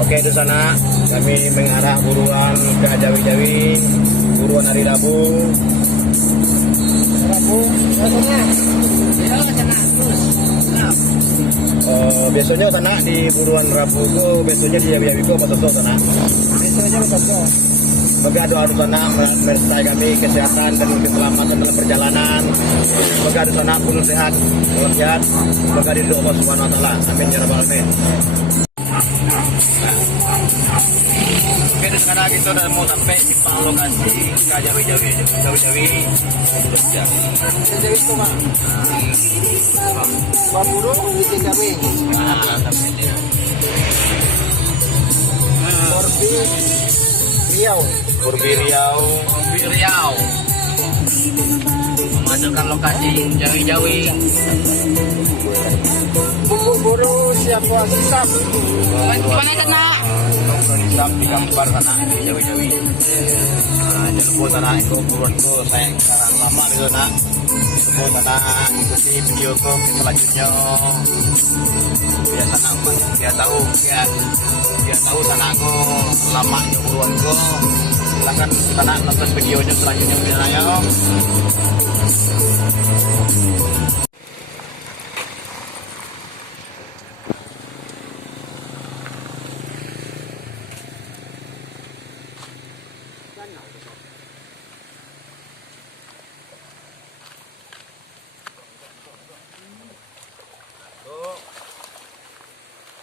Oke, di sana kami mengarah buruan ke Jawi-Jawi, buruan hari Rabu. Biasanya sana di buruan Rabu itu biasanya di Jawi-Jawi itu apa tuh sana? Biasanya betul. Bagi adu-adu sana menyertai kami kesehatan dan keselamatan dalam perjalanan. Bagi adu sana pun sehat, sehat. Bagi adu Allah Subhanahu Wa Taala. Amin ya rabbal alamin. Oke, sekarang kita udah mau sampai di lokasi ke Jawi-Jawi, Jawi-Jawi, Jogja. Jawi itu mah. Bapuru di Jawi. Nah, tapi ini. Purbi Riau. Memasukkan lokasi Jawi-Jawi. Buru siapa sisap? Mana sana? Sisap di gambar sana di Jawi-Jawi. Jangan lupa sana itu buruanku saya sekarang lama di sana. Lupa sana ikuti video tuh selanjutnya. Dia tahu sana aku lama di buruanku. Silakan sana nonton videonya selanjutnya ya.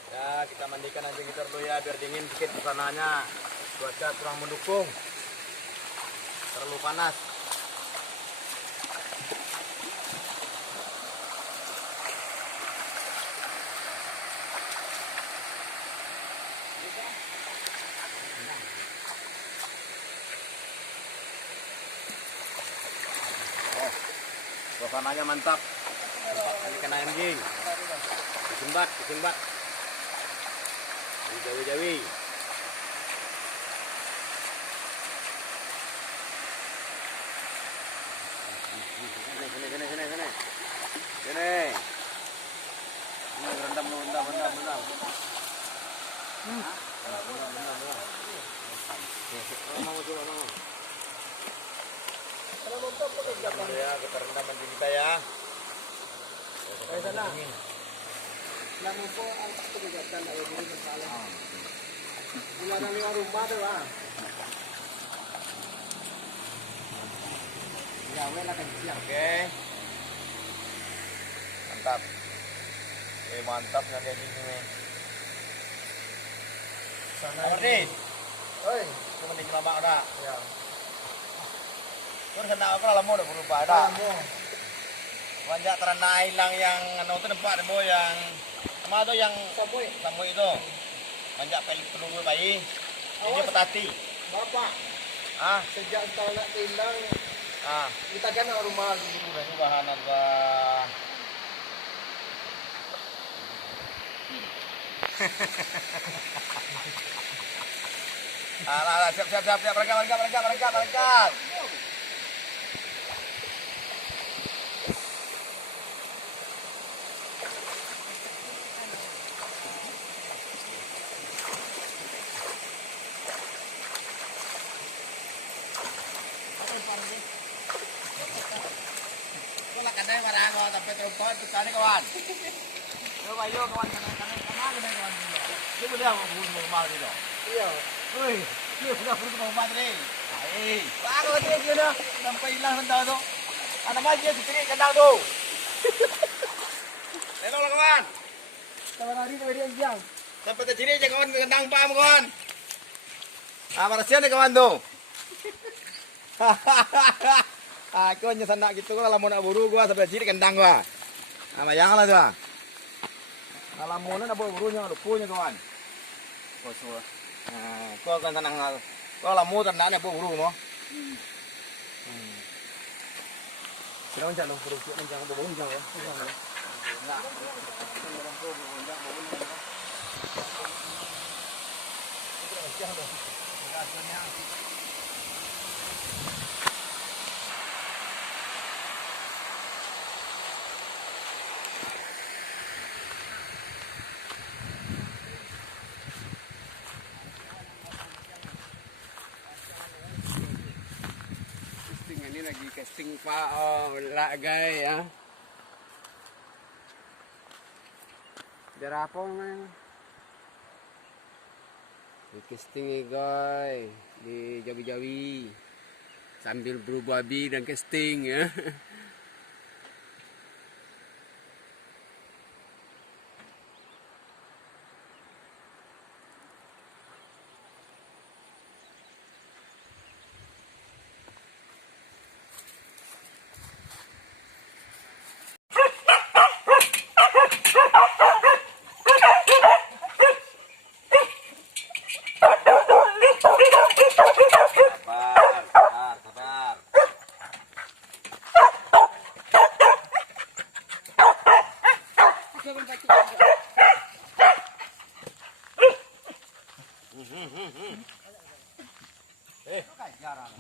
Ya, kita mandikan anjing kita dulu ya biar dingin sedikit suasananya. Cuaca kurang mendukung, terlalu panas. Suasananya mantap. Mandikan anjing. Disembat. Di Jawi-Jawi. Sini. Ini rendam. Ya, kita rendam anjing kita ya. Dari sana. Lamu po ang pagkakatan ay diri ng sala. Wala na liwa rumah tuh ah. Ya, wala kan siap. Oke. Mantap. Mantap na kayak gini nih. Sana ini. Oi, cuma di kelabak ada. Ya. Terus kena apa lama udah berubah ada. Wanjak terana hilang yang anu itu tempat demo yang sama tuh yang samui itu. Wanjak peluru bayi. Ini petati. Bapak. Sejak tahun nak hilang. Kita kan rumah dulu dah. Bahanan bah. Siap. Berangkat. Kadang marah kau tapi terus itu tadi kawan. Coba yuk kawan kanan kawan. Lu boleh mau bunuh rumah ni dah. Iya. Oi, lu sudah bunuh rumah ni. Hai. Baru dia kena sampai hilang hendak tu. Anak macam cari kandang tu. Tengoklah kawan. Kawan hari tu dia siang. Sampai terciri je kawan kandang pam kawan. Marasian ni kawan tu. Aku hanya sandak gitu kalau mau nak buru gua sampai sini kandang gua. Mayang lah tu. Kalau mau nak burunya lupunya kawan. Kosong. Kau kan senang kalau mau tanda nak buru mo. Kita mencari buru kita mencari buru jauh ya. Nak. lagi casting Pak. Oh, wala guys ya. Darapong ngayon. Di casting guys di Jawi-Jawi. Sambil berbabi dan casting ya. Sabar.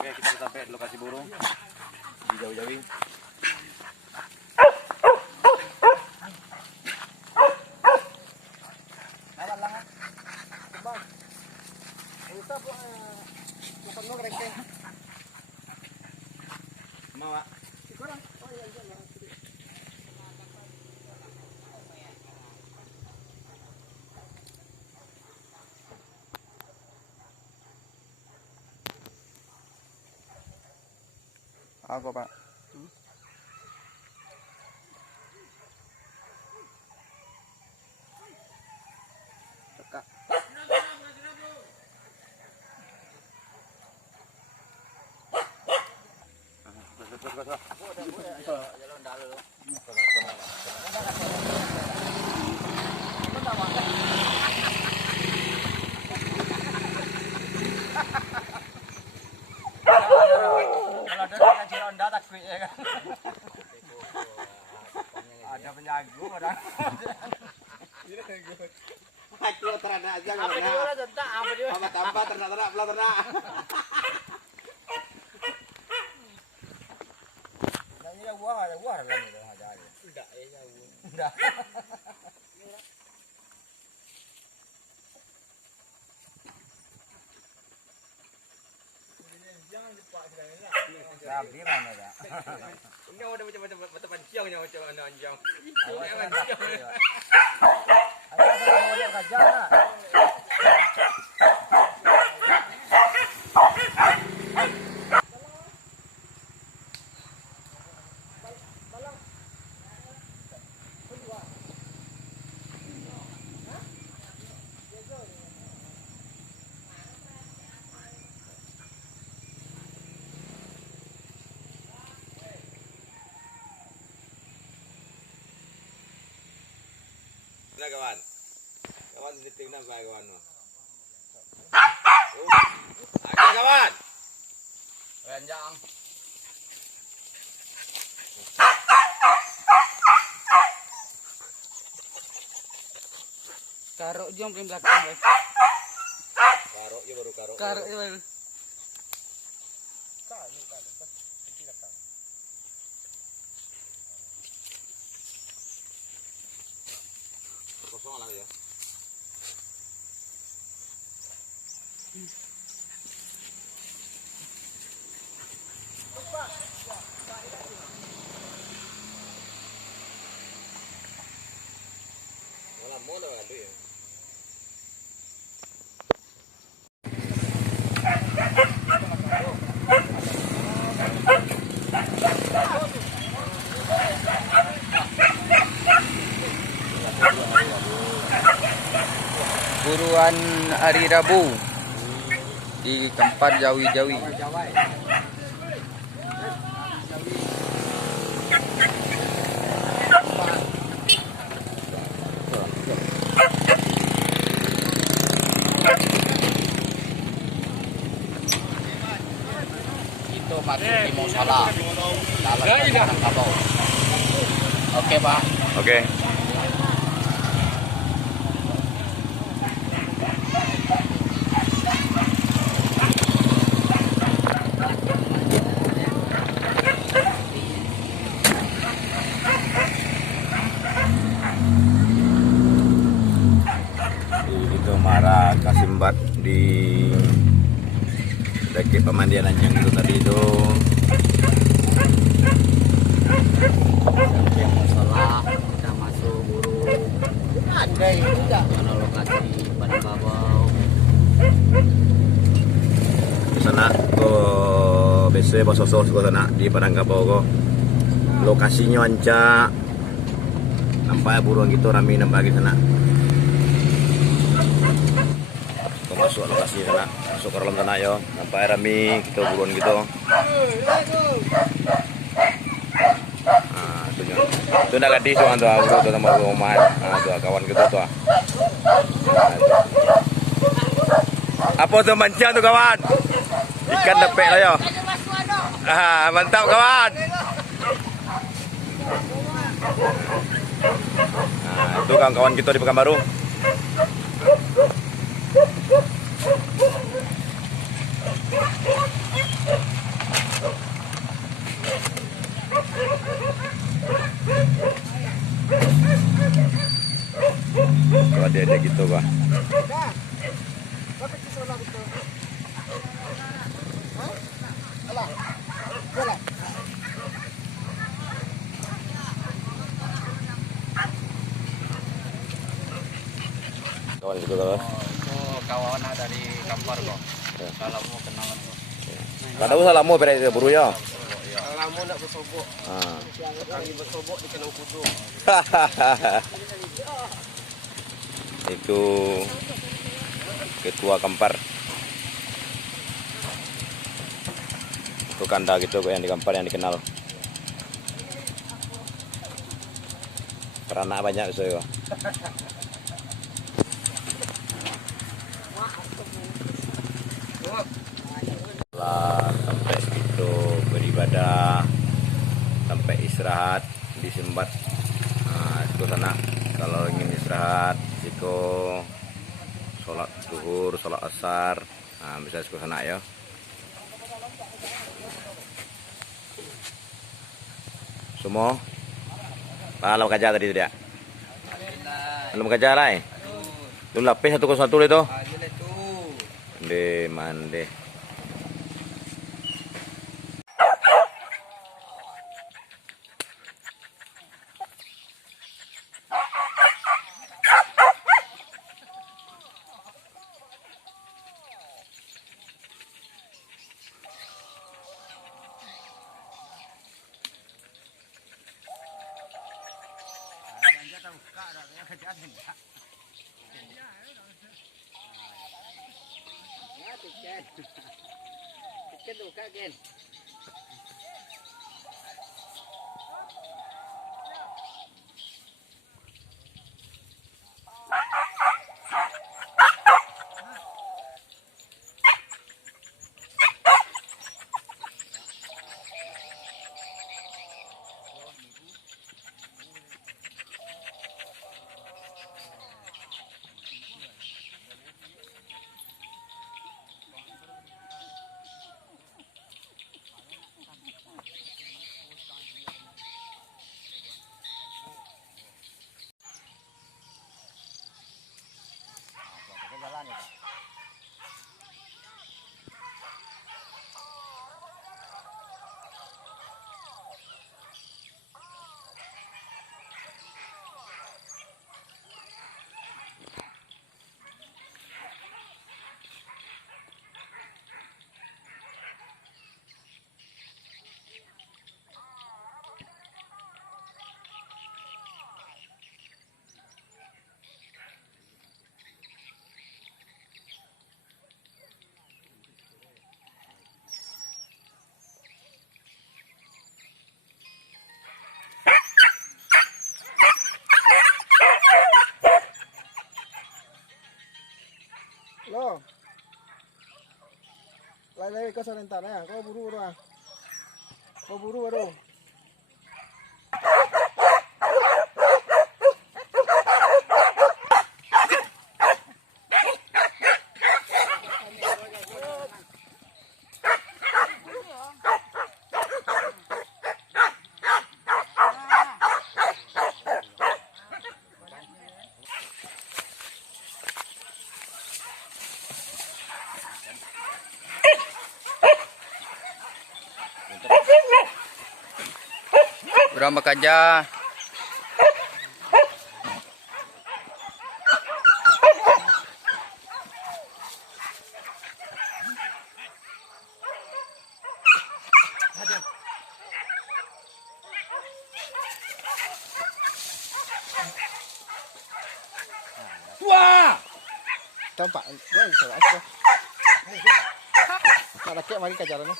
Oke, kita sampai di lokasi burung di Jawi-Jawi. Mau, Pak? Apa, Pak? Teka. Ada penjago orang. Aku terana aja Apa dia orang tentak? Apa dia? Apa tambah ternak pelan. Ini dah buah lah ni dah ada. Udah ya. Dah. Jangan cepat sekali lah. Sabar mana dah. Ini ada macam pancing macam mana anjang. Awak pancing. Ada orang yang kajar lah. Nah kawan setting nak kawan no. Ada kawan. Ranjang. Karo jom paling belakang guys. Karo je baru karo. Karo je baru. Kosong lah ya. Malam mau dah ada ya. Buruan hari Rabu di tempat Jawi-Jawi. Itu masuk di musola. Dalam kabau. Oke, Pak. Oke. sampai ke pemandian Anjang itu tadi itu. Sampai musola kita masuk burung. Ada itu dah. Mana lokasi Padang Babau. Di sana ke BC Bososo ke sana di Padang Kabau ko. Lokasinya anca nampak burung gitu rame nampak di sana. Kita masuk lokasi sana, masuk ke dalam sana yo, nampak rame gitu burung gitu. Ah, itu nak gadis tuh tuh burung tuh sama rumah, tuh kawan kita tuh. Apa tuh mancing tuh kawan? Ikan lepek lah yo. Mantap kawan. Nah, itu kawan-kawan kita di Pekanbaru. Tuh ada gitu Pak. Kawan gitu terus. Oh, kawan dari Kampar kok. Kalau mau kenalan kok. Kada usah lama bere buru ya. Lama nak bersobok. Kami bersobok di Kenang Kudu. Itu ketua Kampar. Itu kanda gitu yang di Kampar yang dikenal. Peranak banyak saya. Setelah sampai itu beribadah, sampai istirahat di Sembat. Nah, itu sana kalau ingin istirahat, siko sholat zuhur, sholat asar, nah, bisa ke sana ya. Semua, kalau kerja tadi tidak, belum kerja lah. Belum lapis 101 itu. Mande, mande. Tiket buka Gen. Lo, lagi ke Sorrentana ya? Kau buru buru ah? Kau buru buru? Kurang bekerja. Tampak dia bisa apa? Tak rakit mari kajaran ni.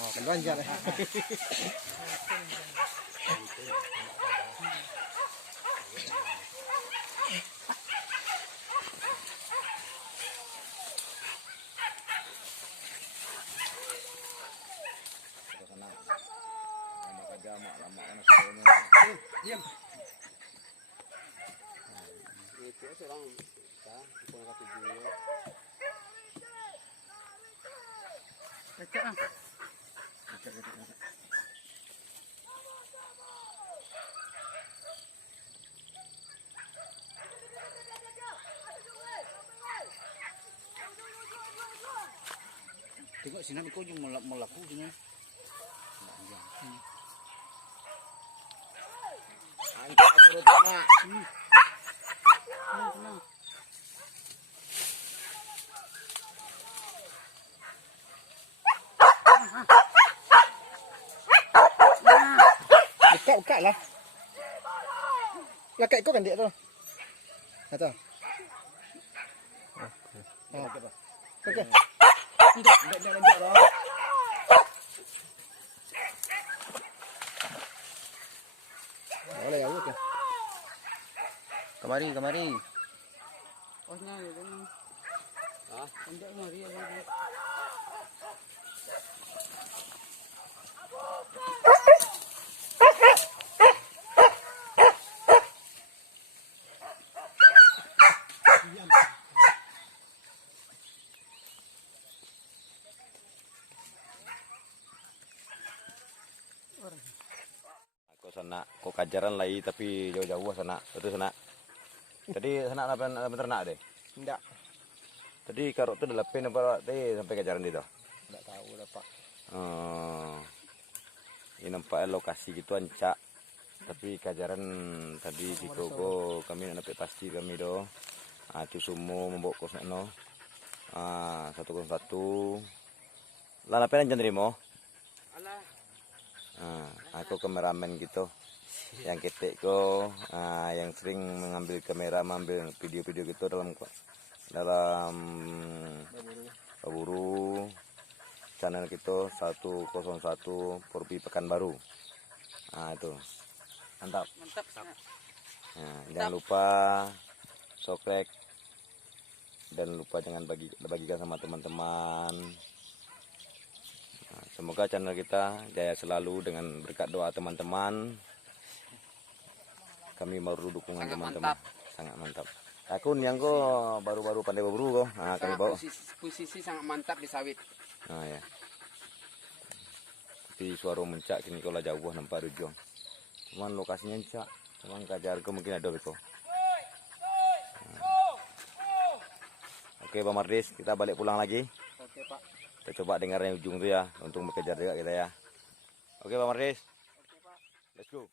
Oh, keluar je dah. Tengok sini kau yang melaku sini. Angkat suruh nak. Dekat lah. Lakat kau kan dia tu. Kata. Okey. Enggak dah. Boleh aku tu. Kemari. Oh nyari tu. Ah, enggak mari ada. Aku sana, kok kajaran lagi tapi jauh-jauh sana. Itu sana. Tadi sana apa ternak deh. Enggak. Tadi karok tu dah lepin apa tadi sampai kajaran dia tu. Enggak tahu dah Pak. Ini nampak lokasi gitu ancak. Tapi kajaran tadi di koko kami nak dapat pasti kami do. Itu semua membawa kos nak no. 101. Lah apa yang terima? Alah. Aku kameramen gitu. Yang ketek ko, yang sering mengambil kamera, mengambil video-video gitu dalam berburu channel kita 101 Porbi Pekanbaru. Itu mantap. Jangan lupa subscribe dan lupa jangan bagikan sama teman-teman. Semoga channel kita jaya selalu dengan berkat doa teman-teman. Kami baru dukungan teman-teman. Sangat mantap. Aku yang kok baru-baru pandai berburu kok. Kami bawa. Posisi sangat mantap di sawit. Ya. Tapi suara mencak kini kalau jauh nampak rujung. Cuman lokasinya encak. Cuman kajarku mungkin ada beko. Oke, Pak Mardis, kita balik pulang lagi. Oke, Pak. Kita coba dengar yang ujung tu ya untuk mengejar juga kita ya. Oke, Pak Mardis. Oke, Pak. Let's go.